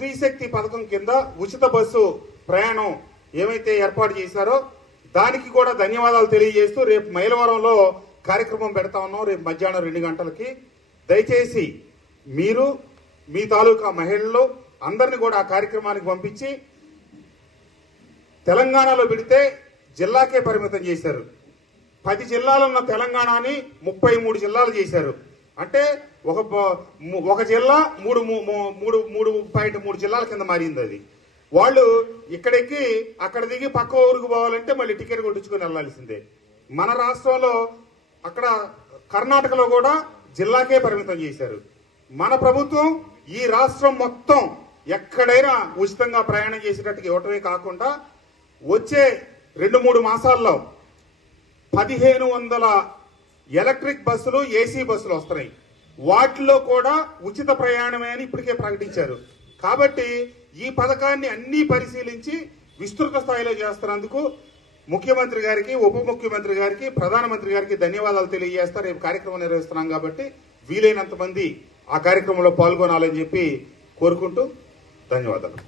స్త్రీశక్తి పథకం కింద ఉచిత బస్సు ప్రయాణం ఏమైతే ఏర్పాటు చేశారో దానికి కూడా ధన్యవాదాలు తెలియజేస్తూ రేపు మైలవరంలో కార్యక్రమం పెడతా ఉన్నాం. రేపు మధ్యాహ్నం రెండు గంటలకి. దయచేసి మీరు మీ తాలూకా మహిళలు అందరిని కూడా ఆ కార్యక్రమానికి పంపించి తెలంగాణలో పెడితే జిల్లాకే పరిమితం చేశారు. పది జిల్లాలున్న తెలంగాణని ముప్పై మూడు జిల్లాలు చేశారు. అంటే ఒక ఒక జిల్లా మూడు మూడు మూడు పాయింట్ మూడు జిల్లాల కింద మారింది అది. వాళ్ళు ఇక్కడికి అక్కడ దిగి పక్క ఊరికి పోవాలంటే మళ్ళీ టికెట్ కొట్టించుకొని వెళ్ళాల్సిందే మన రాష్ట్రంలో అక్కడ కర్ణాటకలో కూడా జిల్లాకే పరిమితం చేశారు. మన ప్రభుత్వం ఈ రాష్ట్రం మొత్తం ఎక్కడైనా ఉచితంగా ప్రయాణం చేసేటట్టుగా ఇవ్వటమే కాకుండా వచ్చే రెండు మూడు మాసాల్లో పదిహేను వందల ఎలక్ట్రిక్ బస్సులు ఏసీ బస్సులు వస్తున్నాయి. వాటిలో కూడా ఉచిత ప్రయాణమే అని ఇప్పటికే ప్రకటించారు. కాబట్టి ఈ పథకాన్ని అన్ని పరిశీలించి విస్తృత స్థాయిలో చేస్తున్నందుకు ముఖ్యమంత్రి గారికి ఉప ముఖ్యమంత్రి గారికి ప్రధానమంత్రి గారికి ధన్యవాదాలు తెలియజేస్తారు రేపు కార్యక్రమం నిర్వహిస్తున్నాం కాబట్టి వీలైనంత మంది ఆ కార్యక్రమంలో పాల్గొనాలని చెప్పి కోరుకుంటూ ధన్యవాదాలు.